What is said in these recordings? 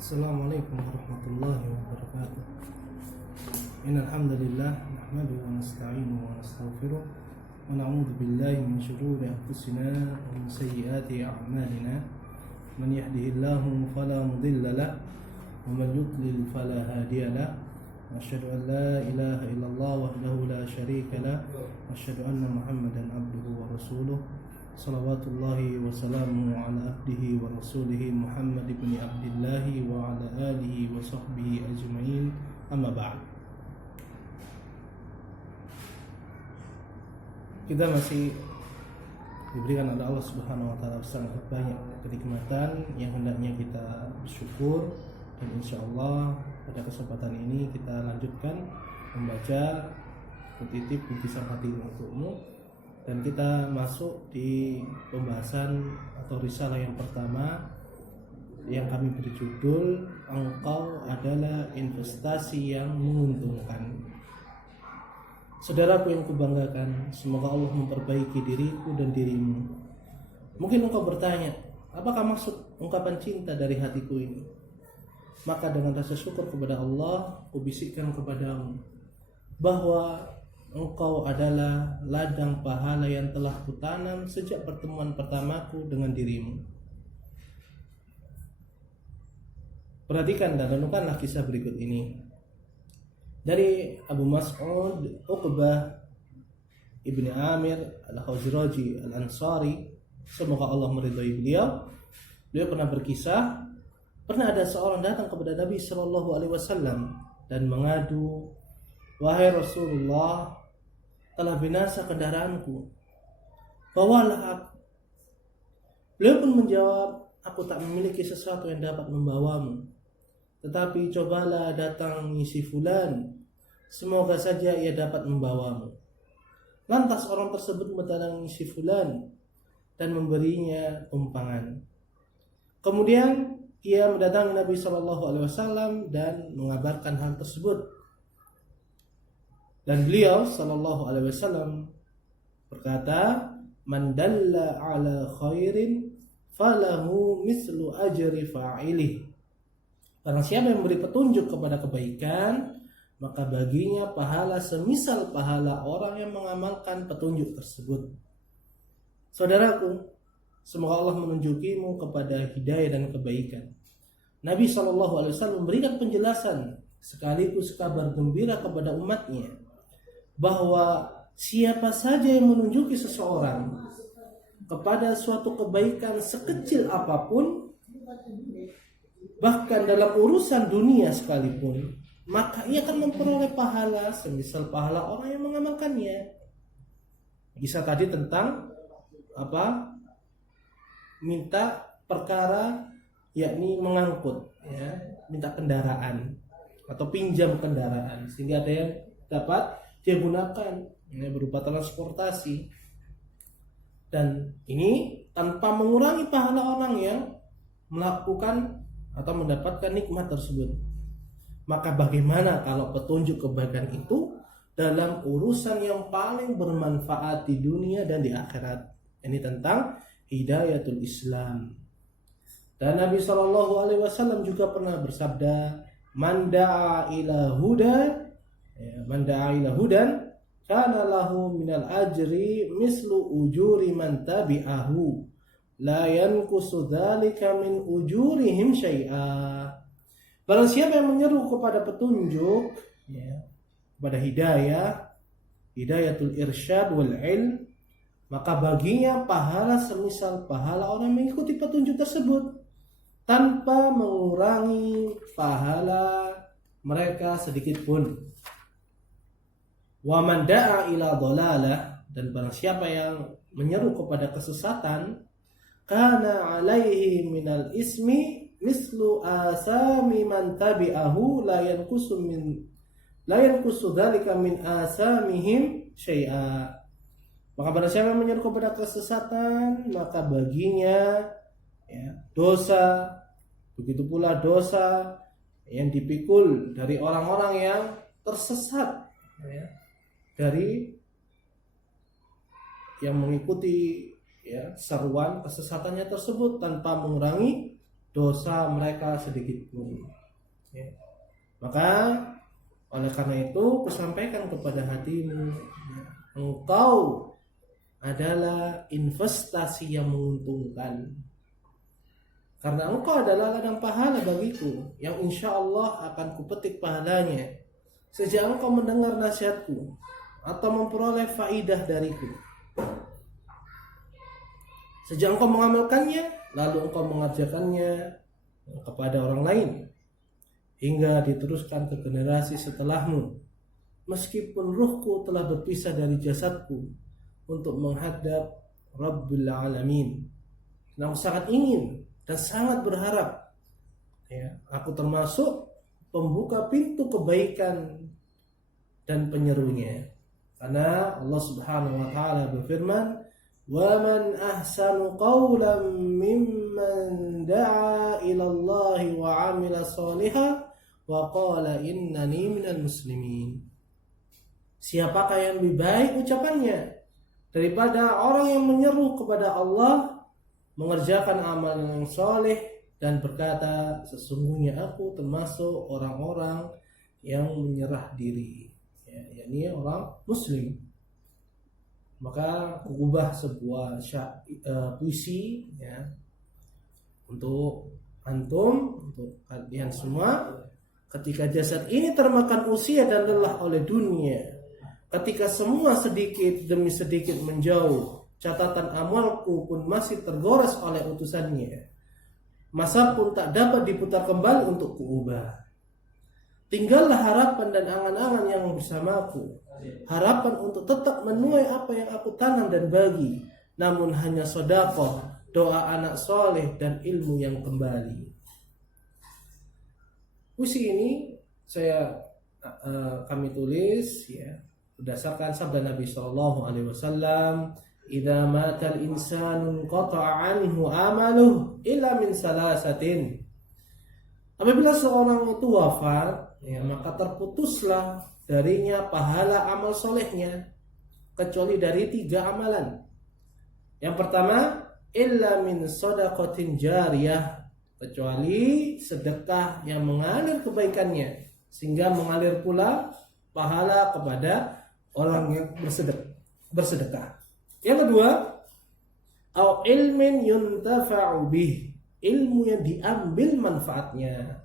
Assalamualaikum warahmatullahi wabarakatuh. Innal hamdalillah nahmaduhu wa nasta'inuhu wa nastaghfiruh wa na'udzu billahi min shururi anfusina wa min sayyiati a'malina. Man yahdihillahu fala mudilla lahu wa man yudlil fala hadiya lahu. Asyhadu an la ilaha illallah wahdahu la syarika lahu wa asyhadu anna Muhammadan abduhu wa rasuluh. Salawatullahi wa salamuhu ala abdihi wa rasulihi Muhammad ibn Abdillahi wa ala alihi wa sahbihi ajma'in, amma ba'd. Kita masih diberikan oleh Allah Subhanahu wa taala sangat banyak kenikmatan yang hendaknya kita bersyukur, dan insyaallah pada kesempatan ini kita lanjutkan membaca kutitip Bingkisan Hati Untukmu. Dan kita masuk di pembahasan atau risalah yang pertama yang kami berjudul Engkau Adalah Investasi Yang Menguntungkan. Saudaraku yang kubanggakan, semoga Allah memperbaiki diriku dan dirimu. Mungkin engkau bertanya, apakah maksud ungkapan cinta dari hatiku ini? Maka dengan rasa syukur kepada Allah, kubisikkan kepadamu bahwa engkau adalah ladang pahala yang telah kutanam sejak pertemuan pertamaku dengan dirimu. Perhatikan dan renungkanlah kisah berikut ini. Dari Abu Mas'ud Uqbah Ibni Amir Al-Khazraji Al-Ansari, semoga Allah meridhai beliau. Beliau pernah berkisah, pernah ada seorang datang kepada Nabi Shallallahu Alaihi Wasallam dan mengadu, "Wahai Rasulullah, telah binasa kendaraanku, bawalah aku." Beliau pun menjawab, "Aku tak memiliki sesuatu yang dapat membawamu, tetapi cobalah datang si fulan, semoga saja ia dapat membawamu." Lantas orang tersebut mendatangi si fulan dan memberinya umpangan. Kemudian ia mendatangi Nabi Shallallahu Alaihi Wasallam dan mengabarkan hal tersebut. Dan beliau Sallallahu Alaihi Wasallam berkata, "Man dalla ala khairin falahu mislu ajri fa'ilih." Barang siapa yang memberi petunjuk kepada kebaikan, maka baginya pahala semisal pahala orang yang mengamalkan petunjuk tersebut. Saudaraku, semoga Allah menunjukimu kepada hidayah dan kebaikan. Nabi Sallallahu Alaihi Wasallam memberikan penjelasan sekaligus kabar gembira kepada umatnya bahwa siapa saja yang menunjuki seseorang kepada suatu kebaikan sekecil apapun, bahkan dalam urusan dunia sekalipun, maka ia akan memperoleh pahala semisal pahala orang yang mengamalkannya. Kisah tadi tentang minta perkara, yakni mengangkut, minta kendaraan atau pinjam kendaraan sehingga ada yang dapat dia gunakan berupa transportasi, dan ini tanpa mengurangi pahala orang yang melakukan atau mendapatkan nikmat tersebut. Maka bagaimana kalau petunjuk kebaikan itu dalam urusan yang paling bermanfaat di dunia dan di akhirat? Ini tentang hidayatul Islam. Dan Nabi Shallallahu Alaihi Wasallam juga pernah bersabda, "Man da'a ila hudan kana lahu minal ajri mislu ujuri man tabi'ahu la yanqusu dzalika min ujurihim syai'a." Barang siapa yang menyeru kepada petunjuk, kepada hidayatul irsyad wal ilm, maka baginya pahala semisal pahala orang mengikuti petunjuk tersebut tanpa mengurangi pahala mereka sedikit pun. Wa man da'a ila dhalalah, dan barang siapa yang menyeru kepada kesesatan, kana alaihi minal ismi mislu asami man tabi'ahu la yanqusu dzalika min asamihim syai'a. Maka barang siapa yang menyeru kepada kesesatan, maka baginya dosa, begitu pula dosa yang dipikul dari orang-orang yang tersesat, dari yang mengikuti seruan kesesatannya tersebut tanpa mengurangi dosa mereka sedikit pun. Ya. Maka oleh karena itu kusampaikan kepada hatimu, engkau adalah investasi yang menguntungkan. Karena engkau adalah ladang pahala bagiku yang insya Allah akan kupetik pahalanya sejak engkau mendengar nasihatku atau memperoleh faidah dariku. Sejak engkau mengamalkannya, lalu engkau mengajarkannya kepada orang lain hingga diteruskan ke generasi setelahmu. Meskipun ruhku telah berpisah dari jasadku untuk menghadap Rabbul Alamin. Nah, aku sangat ingin dan sangat berharap aku termasuk pembuka pintu kebaikan dan penyerunya. Karena Allah Subhanahu wa taala berfirman, "Wa man ahsanu qawlan mimman da'a ila Allah wa 'amila shalihan wa qala innani minal muslimin." Siapakah yang lebih baik ucapannya daripada orang yang menyeru kepada Allah, mengerjakan amal yang soleh dan berkata, sesungguhnya aku termasuk orang-orang yang menyerah diri, yakni orang muslim. Maka aku ubah sebuah puisi untuk antum, untuk kalian semua. Ketika jasad ini termakan usia dan lelah oleh dunia, ketika semua sedikit demi sedikit menjauh, catatan amalku pun masih tergores oleh utusannya, masa pun tak dapat diputar kembali untuk kuubah. Tinggallah harapan dan angan-angan yang bersamaku, harapan untuk tetap menuai apa yang aku tanam dan bagi, namun hanya sedekah, doa anak soleh dan ilmu yang kembali. Puisi ini kami tulis berdasarkan sabda Nabi SAW, "Idza matal insanu qata'a anhu amaluhu illa min salasatin." Apabila seorang itu wafat, maka terputuslah darinya pahala amal solehnya kecuali dari 3 amalan. Yang pertama, illa min shadaqatin jariyah, kecuali sedekah yang mengalir kebaikannya sehingga mengalir pula pahala kepada orang yang bersedekah. Yang kedua, au ilmin yuntafa'u bih, ilmu yang diambil manfaatnya.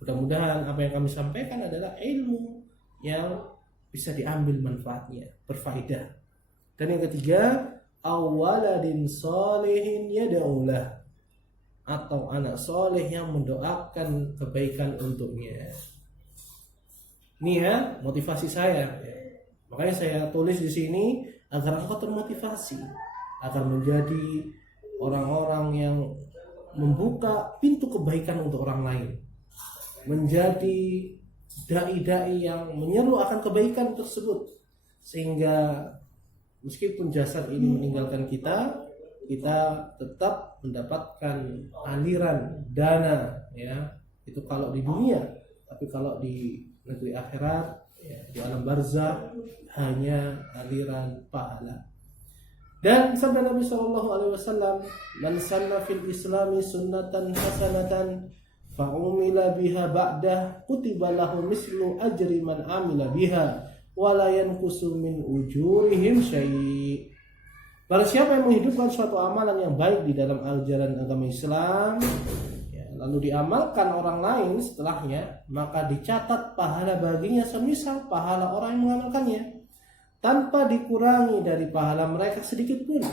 Mudah-mudahan apa yang kami sampaikan adalah ilmu yang bisa diambil manfaatnya, berfaedah. Dan yang ketiga, awaladin solehin yada'ulah, atau anak soleh yang mendoakan kebaikan untuknya. Ini motivasi saya. Makanya saya tulis di sini agar engkau termotivasi, agar menjadi orang-orang yang membuka pintu kebaikan untuk orang lain, menjadi dai-dai yang menyeru akan kebaikan tersebut, sehingga meskipun jasad ini meninggalkan kita tetap mendapatkan aliran dana, itu kalau di dunia. Tapi kalau di negeri akhirat, di alam barzakh, hanya aliran pahala. Dan sabda Nabi SAW, "Man sanna fil islami sunnatan hasanatan fa'umila biha ba'dah kutiba lahu mislu ajri man amila biha wa la yanqusu min ujurihim syai'." Barang siapa yang menghidupkan suatu amalan yang baik di dalam ajaran agama Islam, lalu diamalkan orang lain setelahnya, maka dicatat pahala baginya semisal pahala orang yang mengamalkannya, tanpa dikurangi dari pahala mereka sedikit pun.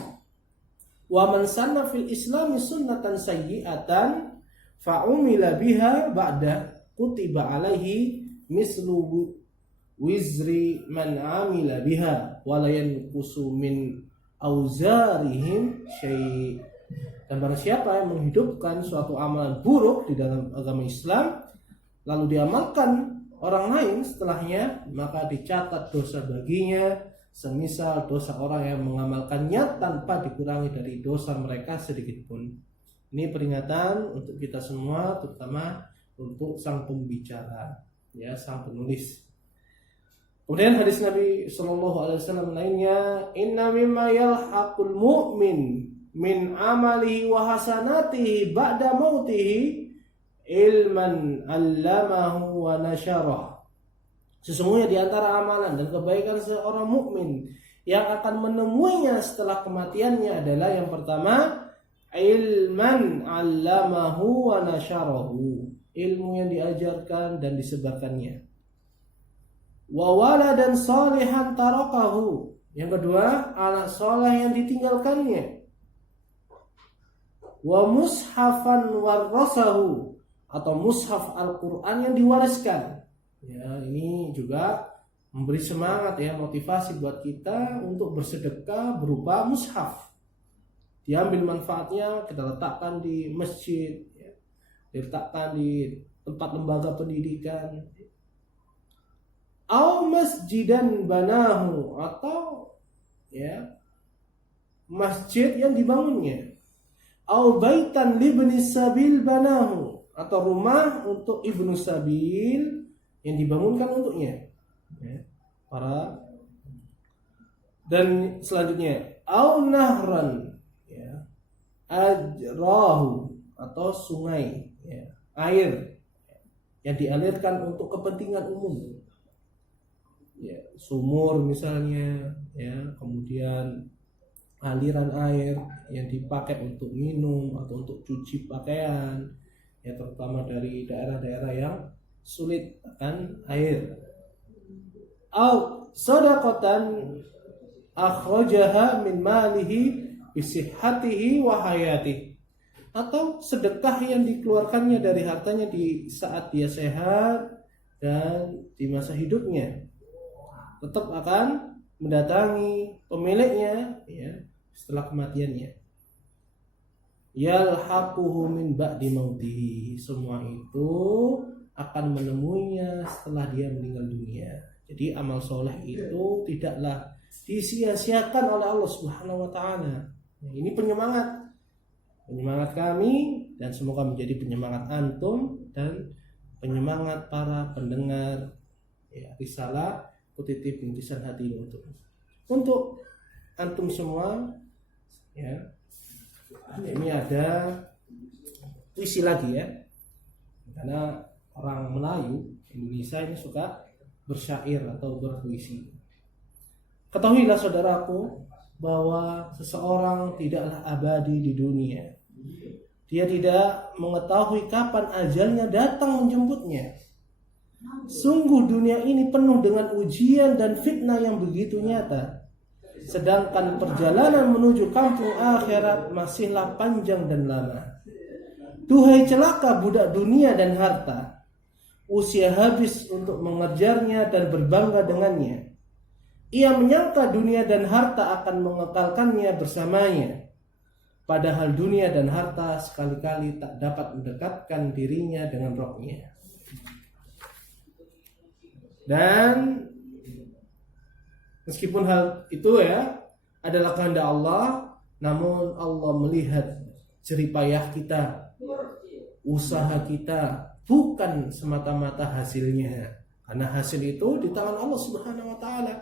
Wa man sanna fil islami sunnatan sayyi'atan fa'umila biha ba'da kutiba alaihi mislu wizri man amila biha wa la yanqusu min auzarihim syai'. Dan barang siapa yang menghidupkan suatu amalan buruk di dalam agama Islam lalu diamalkan orang lain setelahnya, maka dicatat dosa baginya semisal dosa orang yang mengamalkannya tanpa dikurangi dari dosa mereka sedikit pun. Ini peringatan untuk kita semua, terutama untuk sang pembicara, sang penulis. Kemudian hadis Nabi SAW lainnya, "Inna mimma yalhaqul mu'min min amalihi wa hasanatihi ba'da mautihi ilman 'allamahu wa nasyarah. Sesungguhnya di antara amalan dan kebaikan seorang mukmin yang akan menemuinya setelah kematiannya adalah yang pertama, ilman 'allamahu wa nasyarahu, ilmu yang diajarkan dan disebarkannya. Wa waladan salihan tarakahu, yang kedua, anak saleh yang ditinggalkannya. Wa mushafan warasahu, atau mushaf Al-Quran yang diwariskan. Ya, ini juga memberi semangat ya, motivasi buat kita untuk bersedekah berupa mushaf. Diambil manfaatnya, kita letakkan di masjid, ya, diletakkan di tempat lembaga pendidikan. Au masjidan banahu, atau ya masjid yang dibangunnya. Au baitan libni sabil banahu, atau rumah untuk ibnu sabil yang dibangunkan untuknya. Ya, dan selanjutnya au nahran, ya, ajrahu, atau sungai, ya, air yang dialirkan untuk kepentingan umum. Ya, sumur misalnya, ya, kemudian aliran air yang dipakai untuk minum atau untuk cuci pakaian, ya, terutama dari daerah-daerah yang sulit akan air. Au sadaqatan akhrajaha min malihi bisihhatihi wa hayatihi, atau sedekah yang dikeluarkannya dari hartanya di saat dia sehat dan di masa hidupnya, tetap akan mendatangi pemiliknya ya setelah kematiannya. Yalhaquhu min ba'di mautihi, semua itu akan menemuinya setelah dia meninggal dunia. Jadi amal soleh itu tidaklah disia-siakan oleh Allah Subhanahu wa taala. Ini penyemangat kami, dan semoga menjadi penyemangat antum dan penyemangat para pendengar ya, risalah Kutitip Rintisan Hati ini untuk antum semua ya. Ini ada puisi lagi ya, karena orang Melayu Indonesia ini suka bersyair atau berpuisi. Ketahuilah saudaraku bahwa seseorang tidaklah abadi di dunia. Dia tidak mengetahui kapan ajalnya datang menjemputnya. Sungguh dunia ini penuh dengan ujian dan fitnah yang begitu nyata. Sedangkan perjalanan menuju kampung akhirat masihlah panjang dan lama. Duhai celaka budak dunia dan harta, usia habis untuk mengejarnya dan berbangga dengannya. Ia menyangka dunia dan harta akan mengekalkannya bersamanya. Padahal dunia dan harta sekali-kali tak dapat mendekatkan dirinya dengan rohnya. Dan meskipun hal itu ya adalah kehendak Allah, namun Allah melihat jeripayah kita, usaha kita, bukan semata-mata hasilnya. Karena hasil itu di tangan Allah Subhanahu wa taala.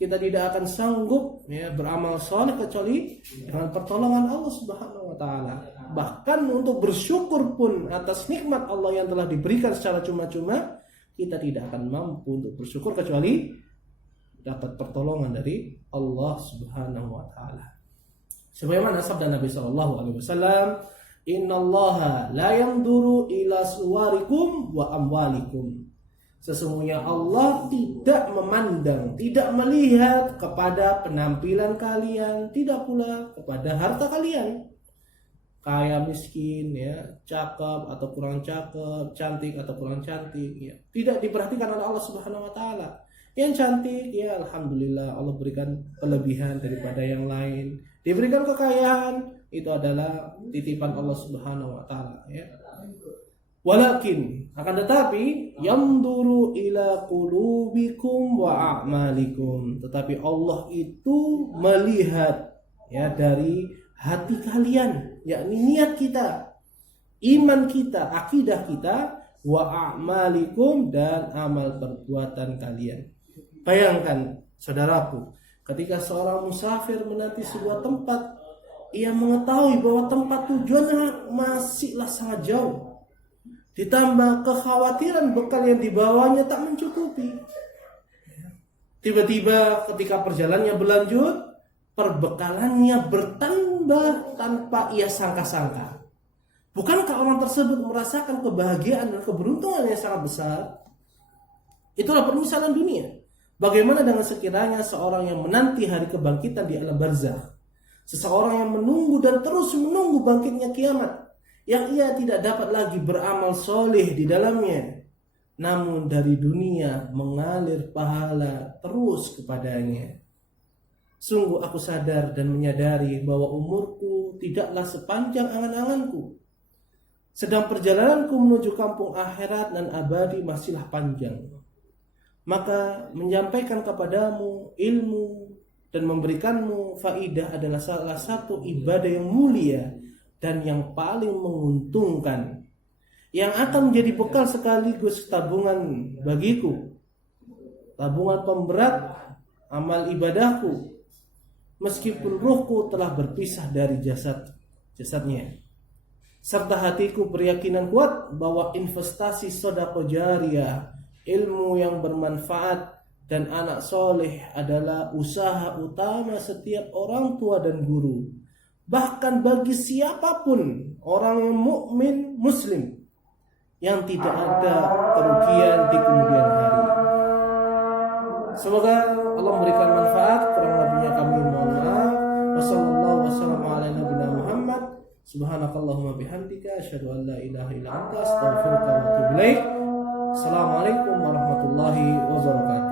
Kita tidak akan sanggup ya beramal saleh kecuali dengan pertolongan Allah Subhanahu wa taala. Bahkan untuk bersyukur pun atas nikmat Allah yang telah diberikan secara cuma-cuma, kita tidak akan mampu untuk bersyukur kecuali dapat pertolongan dari Allah Subhanahu wa taala. Sebagaimana sabda Nabi sallallahu alaihi wasallam, "Innallaha la yanzuru ila suwarikum wa amwalikum." Sesungguhnya Allah tidak memandang, tidak melihat kepada penampilan kalian, tidak pula kepada harta kalian. Kaya miskin ya, cakep atau kurang cakep, cantik atau kurang cantik ya. Tidak diperhatikan oleh Allah Subhanahu wa taala. Yang cantik ya alhamdulillah Allah berikan kelebihan daripada yang lain. Diberikan kekayaan itu adalah titipan Allah Subhanahu wa taala ya. Walakin akan tetapi yamduru ila qulubikum wa a'malikum, tetapi Allah itu melihat ya dari hati kalian, yakni niat kita, iman kita, akidah kita, wa a'malikum, dan amal perbuatan kalian. Bayangkan saudaraku, ketika seorang musafir menanti sebuah tempat ia mengetahui bahwa tempat tujuannya masihlah sangat jauh. Ditambah kekhawatiran bekal yang dibawanya tak mencukupi. Tiba-tiba ketika perjalanannya berlanjut, perbekalannya bertambah tanpa ia sangka-sangka. Bukankah orang tersebut merasakan kebahagiaan dan keberuntungan yang sangat besar? Itulah permisalan dunia. Bagaimana dengan sekiranya seorang yang menanti hari kebangkitan di alam barzakh? Seseorang yang menunggu dan terus menunggu bangkitnya kiamat, yang ia tidak dapat lagi beramal soleh di dalamnya, namun dari dunia mengalir pahala terus kepadanya. Sungguh aku sadar dan menyadari bahwa umurku tidaklah sepanjang angan-anganku, sedang perjalananku menuju kampung akhirat dan abadi masihlah panjang. Maka menyampaikan kepadamu ilmu dan memberikanmu faidah adalah salah satu ibadah yang mulia dan yang paling menguntungkan, yang akan menjadi bekal sekaligus tabungan bagiku, tabungan pemberat amal ibadahku, meskipun ruhku telah berpisah dari jasadnya, serta hatiku berkeyakinan kuat bahwa investasi sedekah jariyah, ilmu yang bermanfaat, dan anak soleh adalah usaha utama setiap orang tua dan guru, bahkan bagi siapapun orang yang mukmin muslim, yang tidak ada kerugian di kemudian hari. Semoga Allah memberikan manfaat. Kurang lebihnya kami mohon maaf. Wassallallahu wasallam ala nabiyina Muhammad. Subhanakallahumma bihamdika asyhadu an la ilaha illa anta astaghfiruka wa atubu ilaik. Assalamualaikum warahmatullahi wabarakatuh.